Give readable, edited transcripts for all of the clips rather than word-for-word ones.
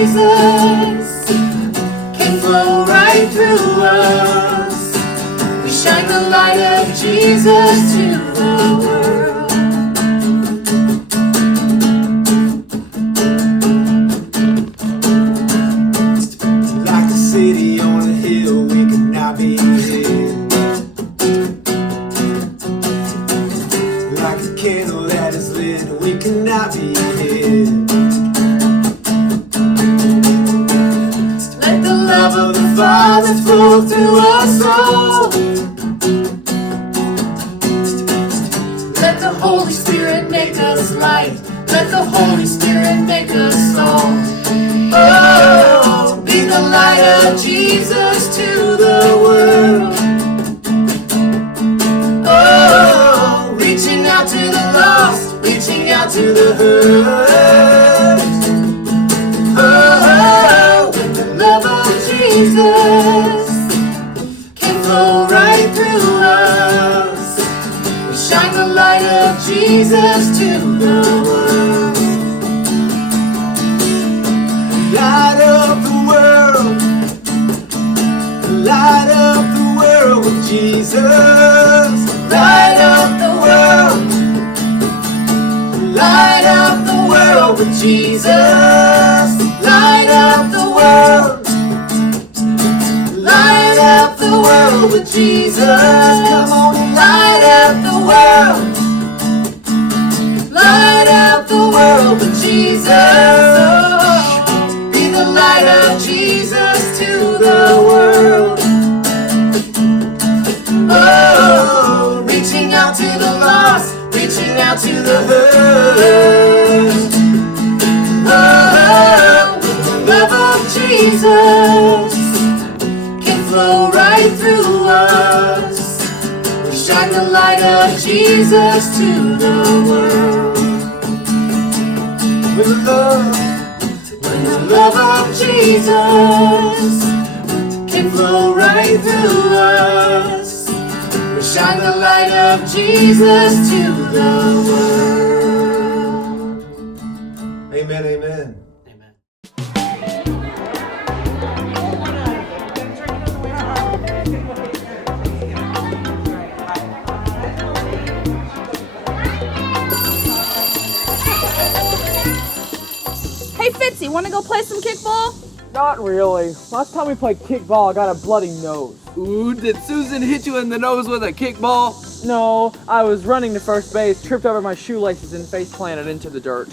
Jesus can flow right through us. We shine the light of Jesus to the world. Like the city on a hill, we cannot be hid. Like a candle that is lit, we cannot be hid. Let the love of the Father flow through us all. Let the Holy Spirit make us light. Let the Holy Spirit make us all. Oh, be the light of Jesus to the world. Oh, reaching out to the lost, reaching out to the hurt. Oh, with the love of Jesus can flow right through us. We shine the light of Jesus to the world. Light up the world. Light up the world with Jesus. Light up the world. Light up the world with Jesus. Light up the world. Light up the world with Jesus. Come on, light up the world. Light up the world with Jesus. Oh, be the light of Jesus to the world. Oh, reaching out to the lost, reaching out to the hurt. Oh, with the love of Jesus can flow right through us. We shine the light of Jesus to the world. With the love of Jesus can flow right through us. We shine the light of Jesus to the world. Amen, amen. Hey Fitzy, wanna go play some kickball? Not really. Last time we played kickball, I got a bloody nose. Ooh, did Susan hit you in the nose with a kickball? No, I was running to first base, tripped over my shoelaces, and face planted into the dirt.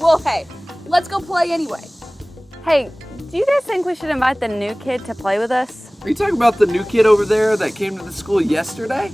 Well, hey, let's go play anyway. Hey, do you guys think we should invite the new kid to play with us? Are you talking about the new kid over there that came to the school yesterday?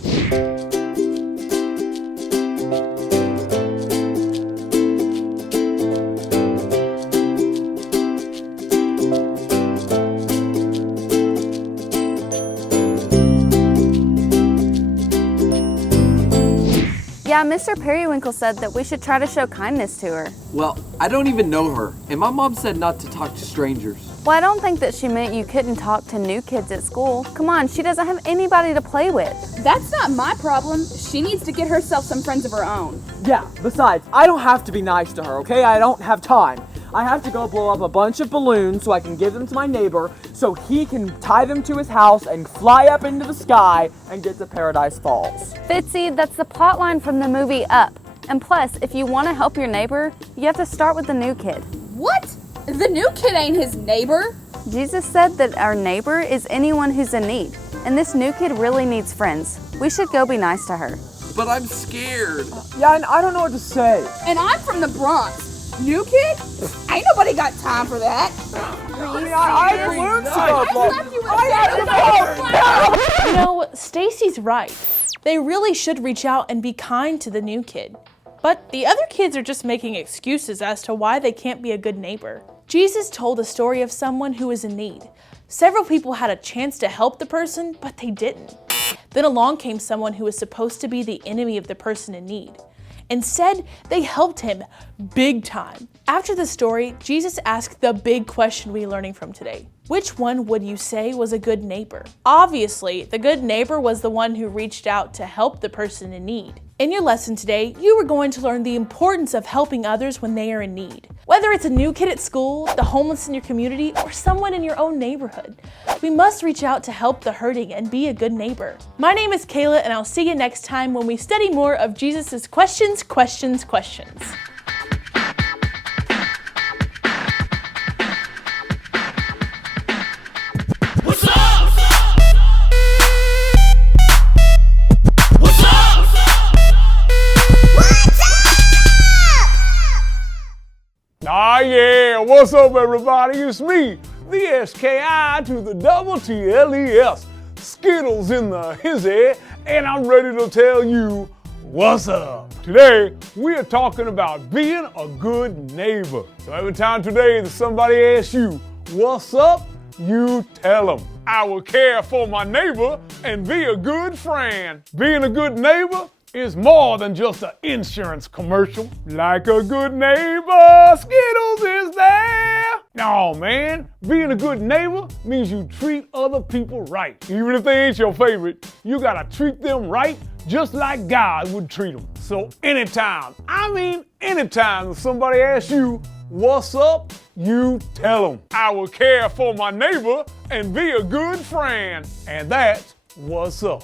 Yeah, Mr. Periwinkle said that we should try to show kindness to her. Well, I don't even know her, and my mom said not to talk to strangers. Well, I don't think that she meant you couldn't talk to new kids at school. Come on, she doesn't have anybody to play with. That's not my problem. She needs to get herself some friends of her own. Yeah, besides, I don't have to be nice to her, okay? I don't have time. I have to go blow up a bunch of balloons so I can give them to my neighbor so he can tie them to his house and fly up into the sky and get to Paradise Falls. Fitzy, that's the plot line from the movie Up. And plus, if you want to help your neighbor, you have to start with the new kid. What? The new kid ain't his neighbor. Jesus said that our neighbor is anyone who's in need. And this new kid really needs friends. We should go be nice to her. But I'm scared. Yeah, and I don't know what to say. And I'm from the Bronx. New kid? Ain't nobody got time for that. I have balloons to go blow. You know, Stacy's right. They really should reach out and be kind to the new kid. But the other kids are just making excuses as to why they can't be a good neighbor. Jesus told a story of someone who was in need. Several people had a chance to help the person, but they didn't. Then along came someone who was supposed to be the enemy of the person in need. Instead, they helped him big time. After the story, Jesus asked the big question we're learning from today. Which one would you say was a good neighbor? Obviously, the good neighbor was the one who reached out to help the person in need. In your lesson today, you are going to learn the importance of helping others when they are in need. Whether it's a new kid at school, the homeless in your community, or someone in your own neighborhood, we must reach out to help the hurting and be a good neighbor. My name is Kayla, and I'll see you next time when we study more of Jesus' questions. What's up? What's up? Ah yeah, what's up everybody? It's me, the S-K-I to the double T-L-E-S, Skittles in the hizzy, and I'm ready to tell you what's up. Today, we are talking about being a good neighbor. So every time today that somebody asks you, what's up, you tell them, I will care for my neighbor and be a good friend. Being a good neighbor is more than just an insurance commercial. Like a good neighbor, Skittles is there. No, man, being a good neighbor means you treat other people right. Even if they ain't your favorite, you gotta treat them right just like God would treat them. So anytime that somebody asks you, what's up, you tell them, I will care for my neighbor and be a good friend. And that's what's up.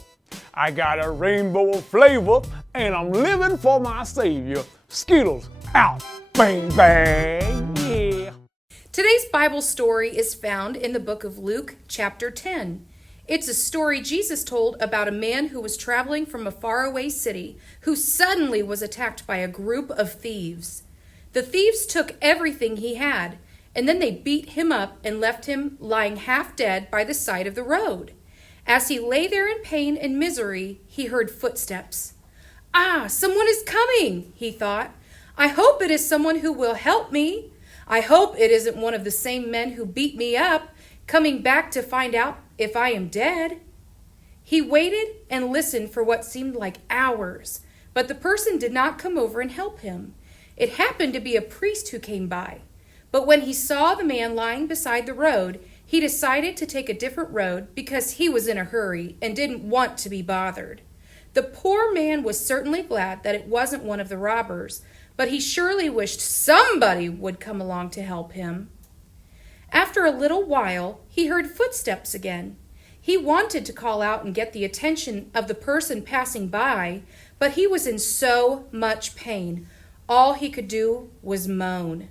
I got a rainbow of flavor, and I'm living for my savior. Skittles out. Bang, bang, yeah. Today's Bible story is found in the book of Luke, chapter 10. It's a story Jesus told about a man who was traveling from a faraway city who suddenly was attacked by a group of thieves. The thieves took everything he had, and then they beat him up and left him lying half dead by the side of the road. As he lay there in pain and misery, he heard footsteps. Ah, someone is coming, he thought. I hope it is someone who will help me. I hope it isn't one of the same men who beat me up, coming back to find out if I am dead. He waited and listened for what seemed like hours, but the person did not come over and help him. It happened to be a priest who came by. But when he saw the man lying beside the road, he decided to take a different road because he was in a hurry and didn't want to be bothered. The poor man was certainly glad that it wasn't one of the robbers, but he surely wished somebody would come along to help him. After a little while, he heard footsteps again. He wanted to call out and get the attention of the person passing by, but he was in so much pain. All he could do was moan.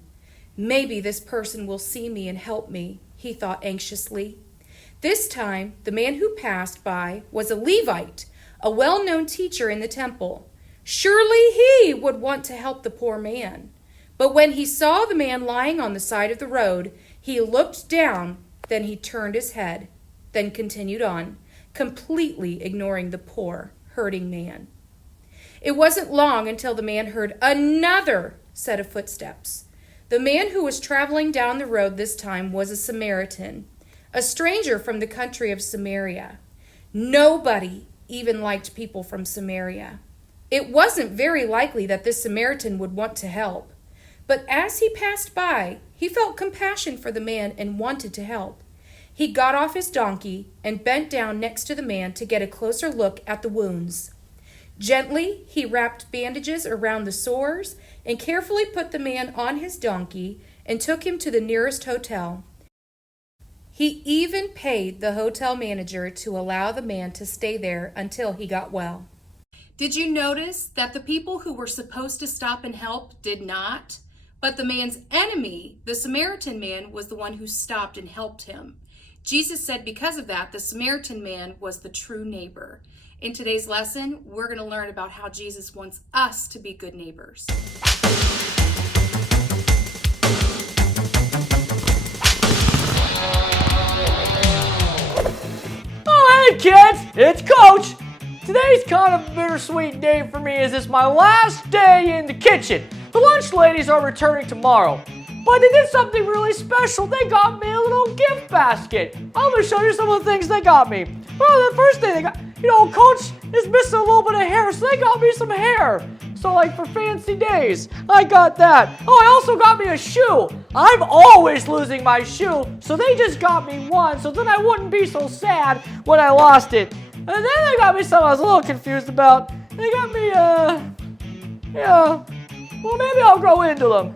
Maybe this person will see me and help me, he thought anxiously. This time, the man who passed by was a Levite, a well-known teacher in the temple. Surely he would want to help the poor man. But when he saw the man lying on the side of the road, he looked down, then he turned his head, then continued on, completely ignoring the poor, hurting man. It wasn't long until the man heard another set of footsteps. The man who was traveling down the road this time was a Samaritan, a stranger from the country of Samaria. Nobody even liked people from Samaria. It wasn't very likely that this Samaritan would want to help. But as he passed by, he felt compassion for the man and wanted to help. He got off his donkey and bent down next to the man to get a closer look at the wounds. Gently, he wrapped bandages around the sores and carefully put the man on his donkey and took him to the nearest hotel. He even paid the hotel manager to allow the man to stay there until he got well. Did you notice that the people who were supposed to stop and help did not? But the man's enemy, the Samaritan man, was the one who stopped and helped him. Jesus said because of that, the Samaritan man was the true neighbor. In today's lesson, we're going to learn about how Jesus wants us to be good neighbors. Oh, hey kids, it's Coach. Today's kind of a bittersweet day for me as it's my last day in the kitchen. The lunch ladies are returning tomorrow, but they did something really special. They got me a little gift basket. I'm going to show you some of the things they got me. Well, the first thing they got, Coach is missing a little bit of hair, so they got me some hair. So like for fancy days, I got that. Oh, I also got me a shoe. I'm always losing my shoe, so they just got me one, so then I wouldn't be so sad when I lost it. And then they got me something I was a little confused about. They got me, well, maybe I'll grow into them.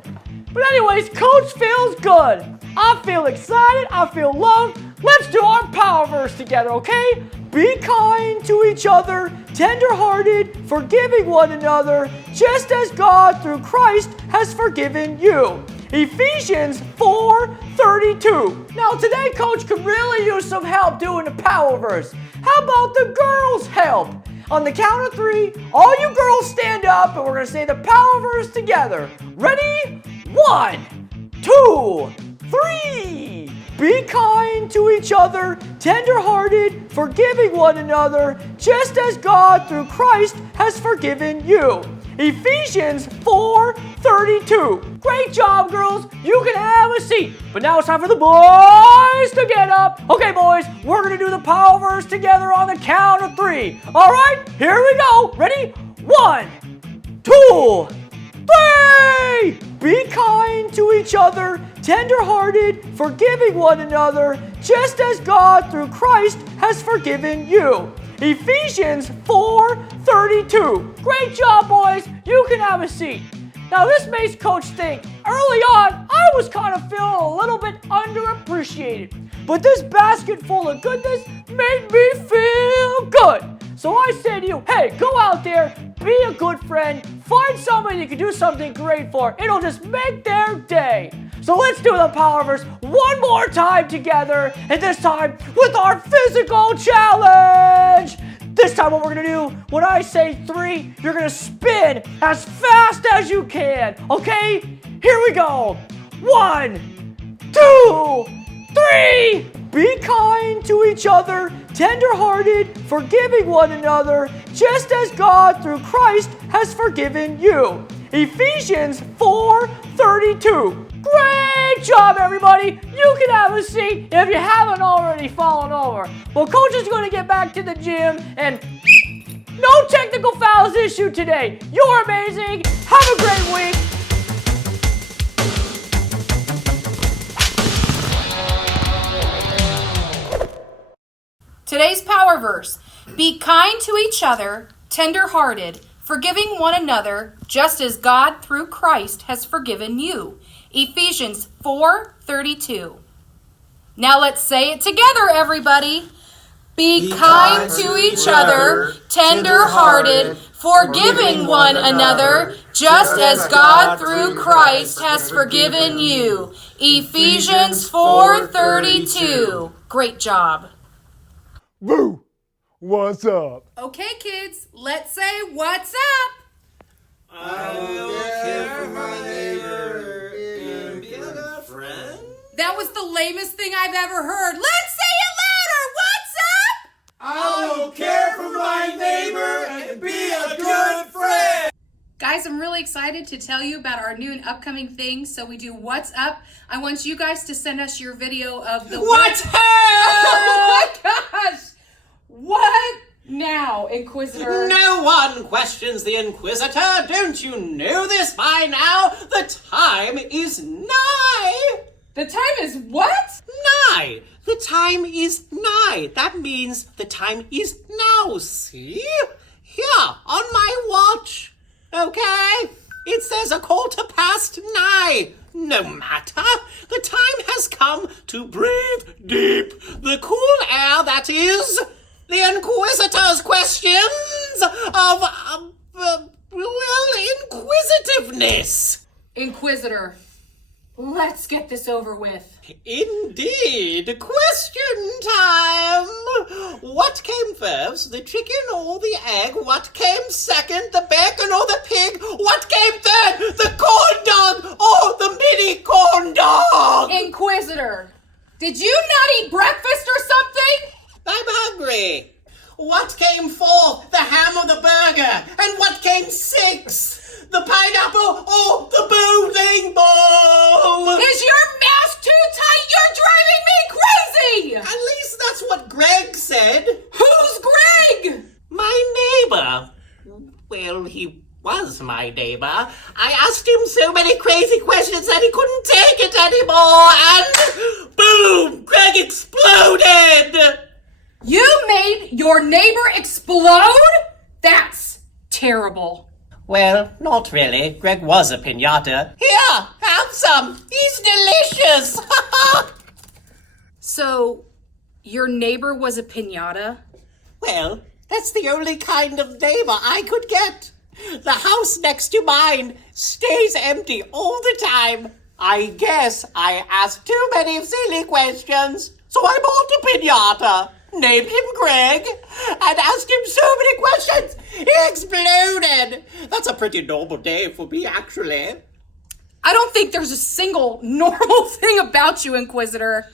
But anyways, Coach feels good. I feel excited. I feel loved. Let's do our power verse together, okay? Be kind to each other, tender-hearted, forgiving one another, just as God through Christ has forgiven you. Ephesians 4:32. Now today, Coach could really use some help doing the power verse. How about the girls' help? On the count of 3, all you girls stand up and we're going to say the power verse together. Ready? 1, 2, 3. Be kind to each other, tender-hearted, forgiving one another, just as God through Christ has forgiven you. Ephesians 4:32. Great job, girls. You can have a seat. But now it's time for the boys to get up. Okay, boys, we're going to do the power verse together on the count of 3. All right, here we go. Ready? 1, 2, 3. Be kind to each other, tender-hearted, forgiving one another, just as God through Christ has forgiven you. Ephesians 4:32. Great job, boys. You can have a seat. Now, this makes Coach think, early on, I was kind of feeling a little bit underappreciated. But this basket full of goodness made me feel good. So I say to you, hey, go out there, be a good friend, find somebody you can do something great for. It'll just make their day. So let's do the power verse one more time together, and this time with our physical challenge. This time what we're gonna do, when I say 3, you're gonna spin as fast as you can, okay? Here we go. 1, 2, 3. Be kind to each other, tender-hearted, forgiving one another, just as God through Christ has forgiven you. Ephesians 4:32. Great job, everybody. You can have a seat if you haven't already fallen over. Well, Coach is going to get back to the gym, and no technical fouls issued today. You're amazing. Have a great week. Today's power verse: be kind to each other, tender-hearted, forgiving one another, just as God through Christ has forgiven you. Ephesians 4:32. Now let's say it together, everybody. Be kind to each other, tender-hearted, forgiving one another, just as God through Christ has forgiven you. Ephesians 4:32. Great job. Boo! What's up? Okay, kids, let's say what's up. I will care for my neighbor and be a good friend. That was the lamest thing I've ever heard. Let's say it louder. What's up? I will care for my neighbor and be a good friend. Guys, I'm really excited to tell you about our new and upcoming things. So we do What's Up. I want you guys to send us your video of the What's up? Oh my gosh! What now, Inquisitor? No one questions the Inquisitor. Don't you know this by now? The time is nigh. The time is what? Nigh. The time is nigh. That means the time is now. See? Here, on my watch. Okay? It says 9:15. No matter. The time has come to breathe deep. The cool air that is the Inquisitor's questions of, inquisitiveness. Inquisitor, let's get this over with. Indeed. Question time. What came first, the chicken or the egg? What came second, the bacon or the pig? What came third, the corn dog or the mini corn dog? Inquisitor, did you not eat breakfast or something? I'm hungry. What came fourth, the ham or the burger? And what came sixth, the pineapple or the bowling ball? Is your mask too tight? You're driving me crazy! At least that's what Greg said. Who's Greg? My neighbor. Well, he was my neighbor. I asked him so many crazy questions that he couldn't take it anymore, and boom! Greg exploded! You made your neighbor explode? That's terrible. Well, not really. Greg was a piñata. Here, have have some. He's delicious. So, your neighbor was a piñata? Well, that's the only kind of neighbor I could get. The house next to mine stays empty all the time. I guess I asked too many silly questions, so I bought a piñata, named him Greg, and asked him so many questions, he exploded. That's a pretty normal day for me, actually. I don't think there's a single normal thing about you, Inquisitor.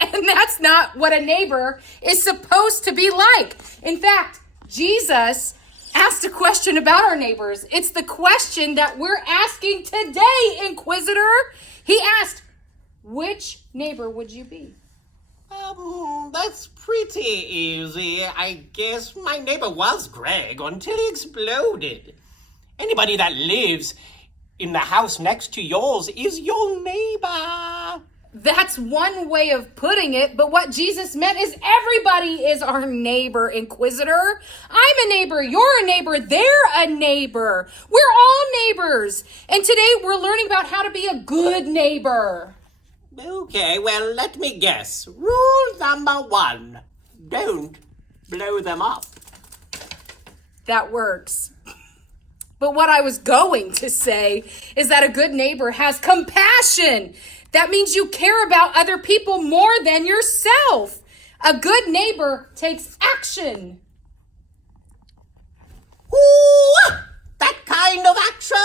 And that's not what a neighbor is supposed to be like. In fact, Jesus asked a question about our neighbors. It's the question that we're asking today, Inquisitor. He asked, which neighbor would you be? That's pretty easy. I guess my neighbor was Greg until he exploded. Anybody that lives in the house next to yours is your neighbor. That's one way of putting it, but what Jesus meant is everybody is our neighbor, Inquisitor. I'm a neighbor, you're a neighbor, they're a neighbor. We're all neighbors. And today we're learning about how to be a good neighbor. Okay, well, let me guess. Rule number 1, don't blow them up. That works. But what I was going to say is that a good neighbor has compassion. That means you care about other people more than yourself. A good neighbor takes action. Ooh, that kind of action?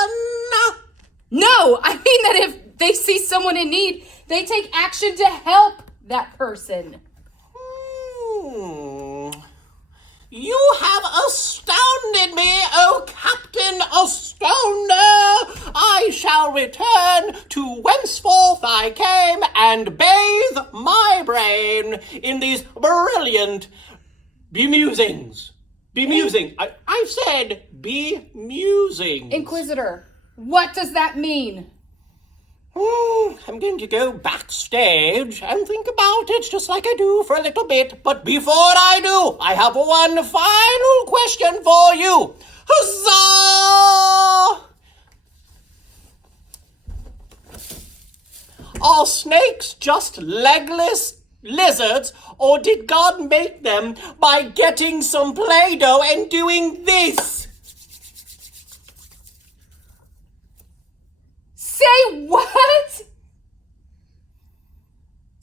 No, I mean that if they see someone in need, they take action to help that person. You have astounded me, O Captain Astounding! I shall return to whenceforth I came and bathe my brain in these brilliant bemusings. Bemusing. I said bemusings. Inquisitor, what does that mean? I'm going to go backstage and think about it just like I do for a little bit. But before I do, I have one final question for you. Huzzah! Are snakes just legless lizards, or did God make them by getting some Play-Doh and doing this? Say what?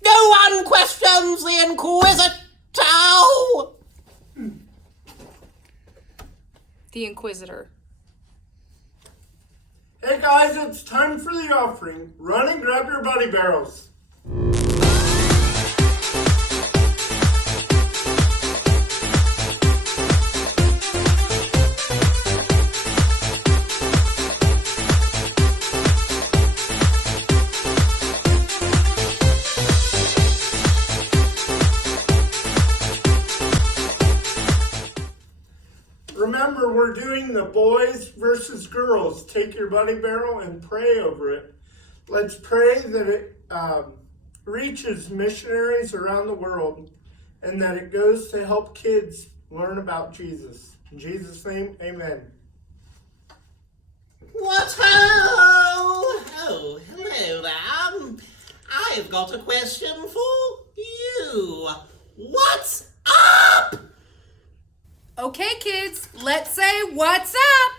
No one questions the Inquisitor! The Inquisitor. Hey guys, it's time for the offering. Run and grab your buddy barrels. Remember, we're doing the boys versus girls. Take your buddy barrel and pray over it. Let's pray that it reaches missionaries around the world and that it goes to help kids learn about Jesus. In Jesus' name, amen. What? Oh, hello there. I've got a question for you. What's up? Okay, kids, let's say what's up.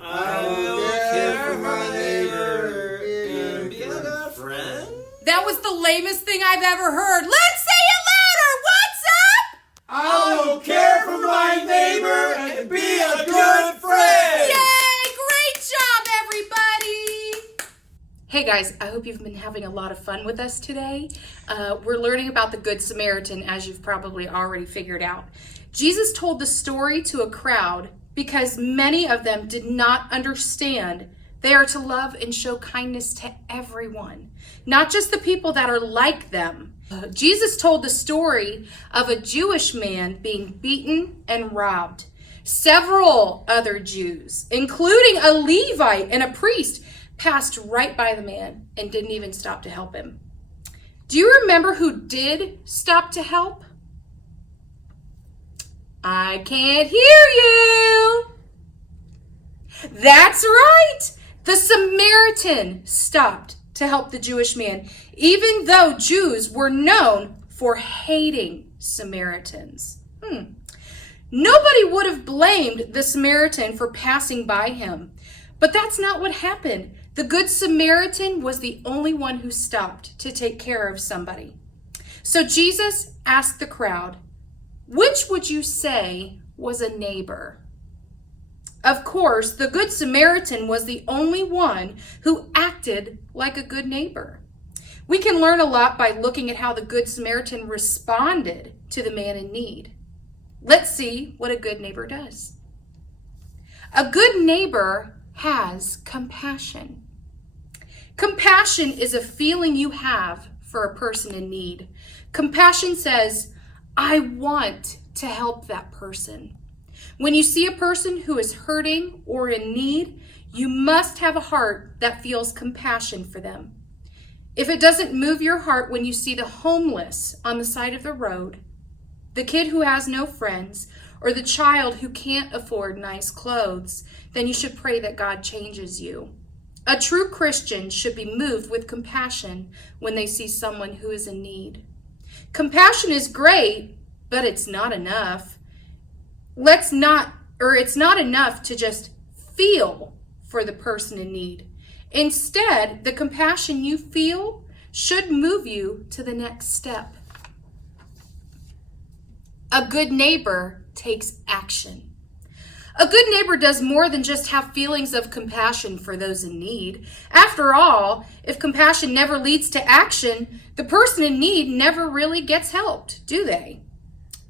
I will care for my neighbor and be a good friend. That was the lamest thing I've ever heard. Let's say it louder. What's up? I will care for my neighbor and be a good friend. Yay! Great job, everybody. Hey guys, I hope you've been having a lot of fun with us today. We're learning about the Good Samaritan, as you've probably already figured out. Jesus told the story to a crowd because many of them did not understand they are to love and show kindness to everyone, not just the people that are like them. Jesus told the story of a Jewish man being beaten and robbed. Several other Jews, including a Levite and a priest, passed right by the man and didn't even stop to help him. Do you remember who did stop to help? I can't hear you. That's right. The Samaritan stopped to help the Jewish man, even though Jews were known for hating Samaritans. Nobody would have blamed the Samaritan for passing by him, but that's not what happened. The Good Samaritan was the only one who stopped to take care of somebody. So Jesus asked the crowd, which would you say was a neighbor? Of course, the Good Samaritan was the only one who acted like a good neighbor. We can learn a lot by looking at how the Good Samaritan responded to the man in need. Let's see what a good neighbor does. A good neighbor has compassion. Compassion is a feeling you have for a person in need. Compassion says, I want to help that person. When you see a person who is hurting or in need, you must have a heart that feels compassion for them. If it doesn't move your heart when you see the homeless on the side of the road, the kid who has no friends, or the child who can't afford nice clothes, then you should pray that God changes you. A true Christian should be moved with compassion when they see someone who is in need. Compassion is great, but it's not enough. It's not enough to just feel for the person in need. Instead, the compassion you feel should move you to the next step. A good neighbor takes action. A good neighbor does more than just have feelings of compassion for those in need. After all, if compassion never leads to action, the person in need never really gets helped, do they?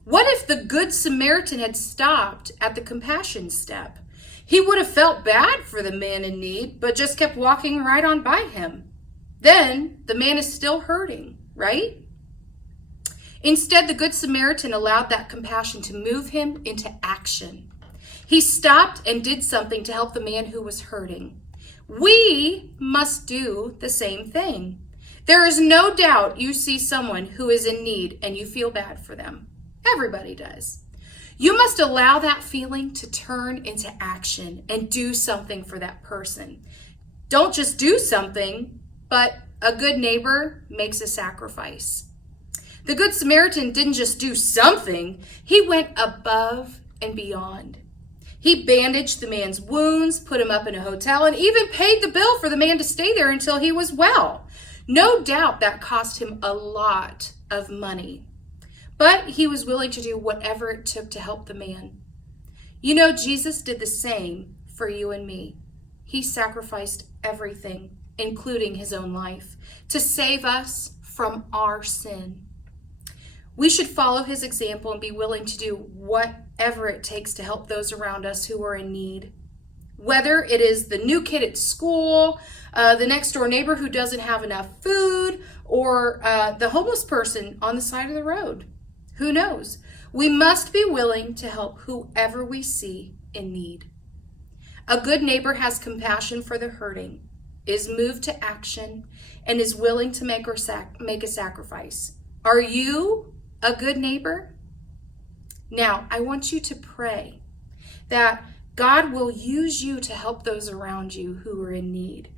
What if the Good Samaritan had stopped at the compassion step? He would have felt bad for the man in need, but just kept walking right on by him. Then the man is still hurting, right? Instead, the Good Samaritan allowed that compassion to move him into action. He stopped and did something to help the man who was hurting. We must do the same thing. There is no doubt you see someone who is in need and you feel bad for them. Everybody does. You must allow that feeling to turn into action and do something for that person. Don't just do something, but a good neighbor makes a sacrifice. The Good Samaritan didn't just do something, he went above and beyond. He bandaged the man's wounds, put him up in a hotel, and even paid the bill for the man to stay there until he was well. No doubt that cost him a lot of money, but he was willing to do whatever it took to help the man. You know, Jesus did the same for you and me. He sacrificed everything, including his own life, to save us from our sin. We should follow his example and be willing to do whatever it takes to help those around us who are in need. Whether it is the new kid at school, the next door neighbor who doesn't have enough food, or the homeless person on the side of the road. Who knows? We must be willing to help whoever we see in need. A good neighbor has compassion for the hurting, is moved to action, and is willing to make a sacrifice. Are you a good neighbor? Now, I want you to pray that God will use you to help those around you who are in need.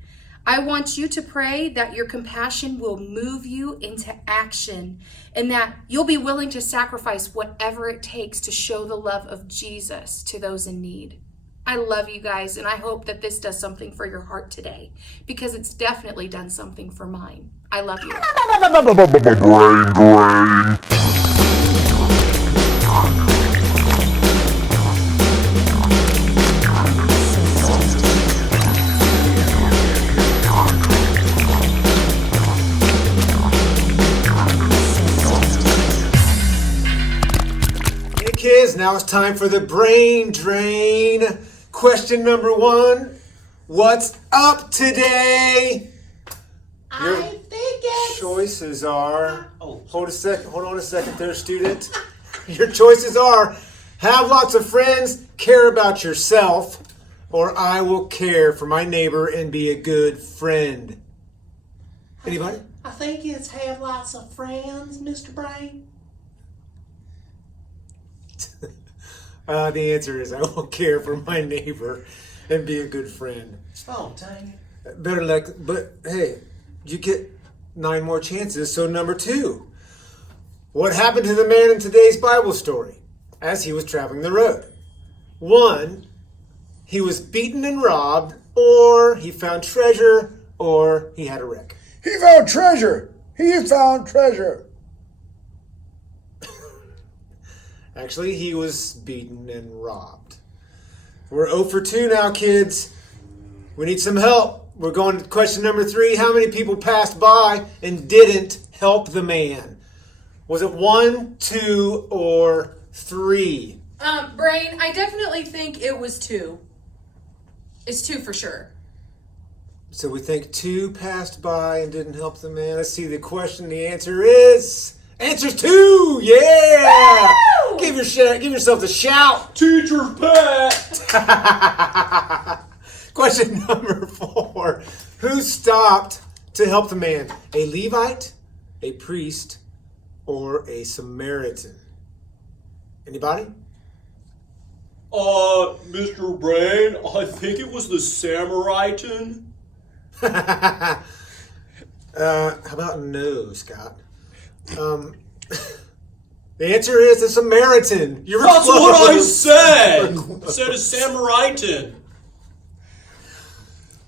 I want you to pray that your compassion will move you into action and that you'll be willing to sacrifice whatever it takes to show the love of Jesus to those in need. I love you guys, and I hope that this does something for your heart today, because it's definitely done something for mine. I love you. Hey kids, now it's time for the brain drain. Question number 1, what's up today? Your I think it's... choices are... hold on a second there, student. Your choices are, have lots of friends, care about yourself, or I will care for my neighbor and be a good friend. Anybody? I think it's have lots of friends, Mr. Brain. The answer is I will care for my neighbor and be a good friend. Oh, dang it. Better luck, but hey, you get 9 more chances. So number 2. What happened to the man in today's Bible story as he was traveling the road? 1, he was beaten and robbed, or he found treasure, or he had a wreck. He found treasure. He found treasure. Actually, he was beaten and robbed. We're 0 for 2 now, kids. We need some help. We're going to question number 3. How many people passed by and didn't help the man? Was it 1, 2, or 3? Brain, I definitely think it was 2. It's 2 for sure. So we think 2 passed by and didn't help the man. Let's see the question. The answer is... Answer's 2! Yeah! Woo! Give yourself a shout. Teacher's pet! Question number 4. Who stopped to help the man? A Levite, a priest, or a Samaritan? Anybody? Mr. Brain, I think it was the Samaritan. How about no, Scott? The answer is a Samaritan. You were That's close. what I said. I said a Samaritan.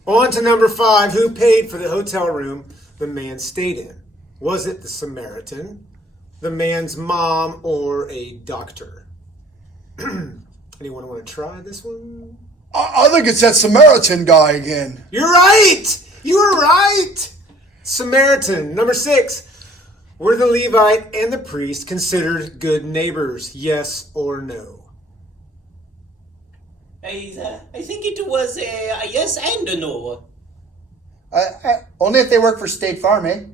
On to number 5. Who paid for the hotel room the man stayed in? Was it the Samaritan, the man's mom, or a doctor? Anyone want to try this one? I think it's that Samaritan guy again. You're right! You were right! Samaritan. Number 6. Were the Levite and the priest considered good neighbors? Yes or no? I think it was a yes and a no. Only if they work for State Farm, eh?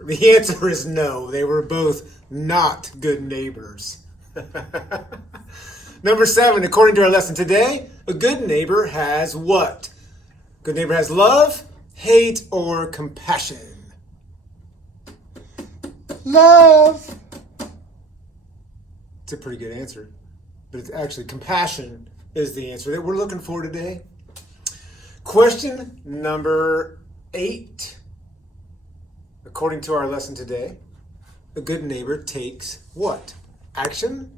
The answer is no. They were both not good neighbors. Number 7, according to our lesson today, a good neighbor has what? Good neighbor has love, hate, or compassion? Love. It's a pretty good answer. But it's actually compassion is the answer that we're looking for today. Question number 8. According to our lesson today, a good neighbor takes what? Action,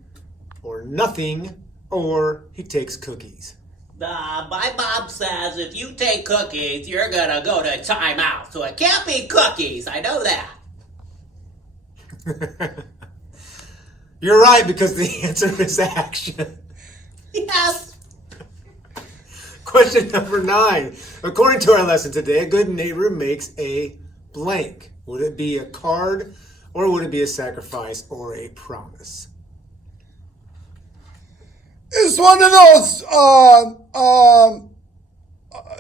or nothing, or he takes cookies. My mom says if you take cookies, you're gonna go to timeout. So it can't be cookies. I know that. You're right, because the answer is action. Yes. Question number 9. According to our lesson today, a good neighbor makes a blank. Would it be a card, or would it be a sacrifice, or a promise? It's one of those,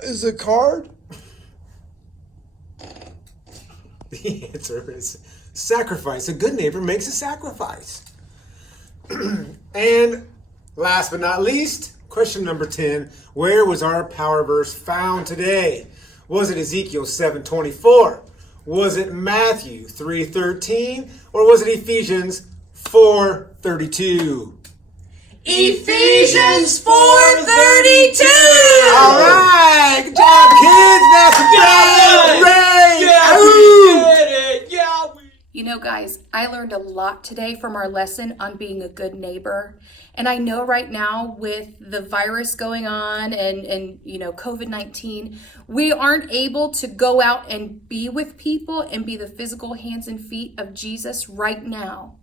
is it a card? The answer is sacrifice. A good neighbor makes a sacrifice. And last but not least, question number 10. Where was our power verse found today? Was it Ezekiel 7:24? Was it Matthew 3:13? Or was it Ephesians 4:32? Ephesians 4:32. All right, good job, kids. That's great. Yeah, we did it. Yeah, You know, guys, I learned a lot today from our lesson on being a good neighbor. And I know right now with the virus going on and you know, COVID-19, we aren't able to go out and be with people and be the physical hands and feet of Jesus right now.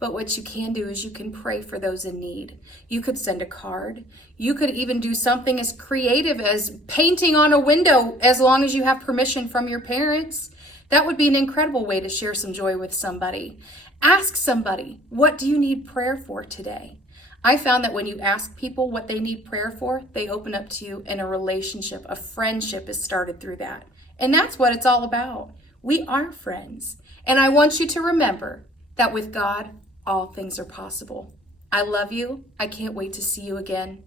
But what you can do is you can pray for those in need. You could send a card. You could even do something as creative as painting on a window as long as you have permission from your parents. That would be an incredible way to share some joy with somebody. Ask somebody, what do you need prayer for today? I found that when you ask people what they need prayer for, they open up to you, and a relationship, a friendship is started through that. And that's what it's all about. We are friends. And I want you to remember that with God, all things are possible. I love you. I can't wait to see you again.